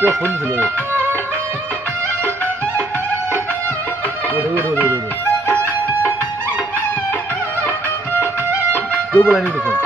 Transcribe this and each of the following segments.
কেউ ফোন ছিল কেউ বলেনি তো ফোন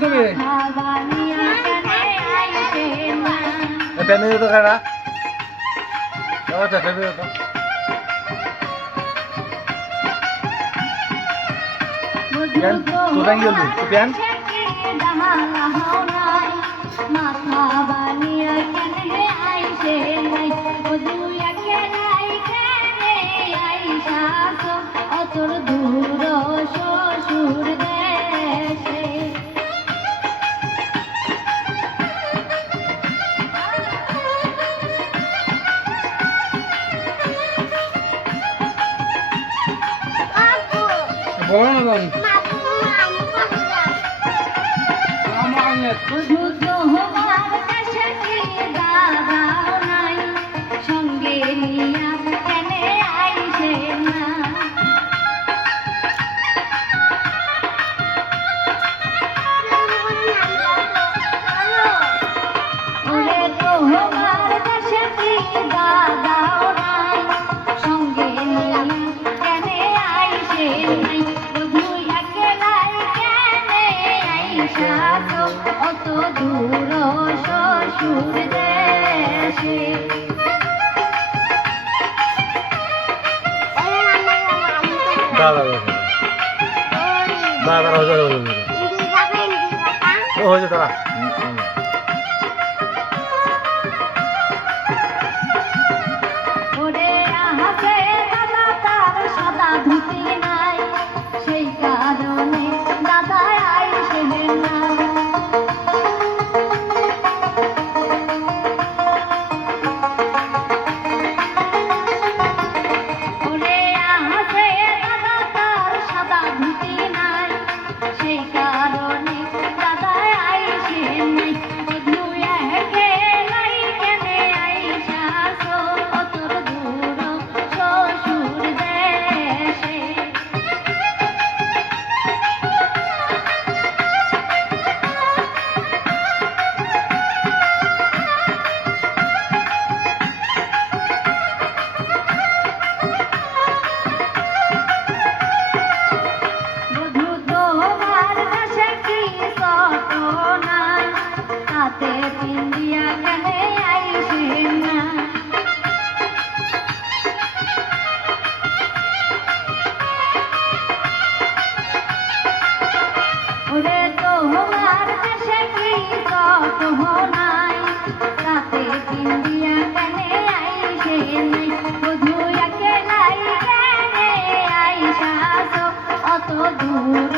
তুমি পেনে তো খাড়া আচ্ছা পেনে তো তো ব্যাংক গেল তো ব্যাংক মাথা বানিয়া কেনে আইছে নাই ওদুয়া কেনে কেনে আইসা অতর দূর শ্বশুর দেশে বলো না সঙ্গে নিয়া কেনে আইছে না ওরে তোমার দেশে কি দাদাও নাই সঙ্গে নিয়া কেনে আইছে নাই বধুই একলাই কেনে আইসা অত দূর শ্বশুর দেশে দাদা দাদা হয়েছে তারা ওরে হাসে দাদা তার সাদা ধুতি নাই সেই কারণে দাদা আইসে না অত দূর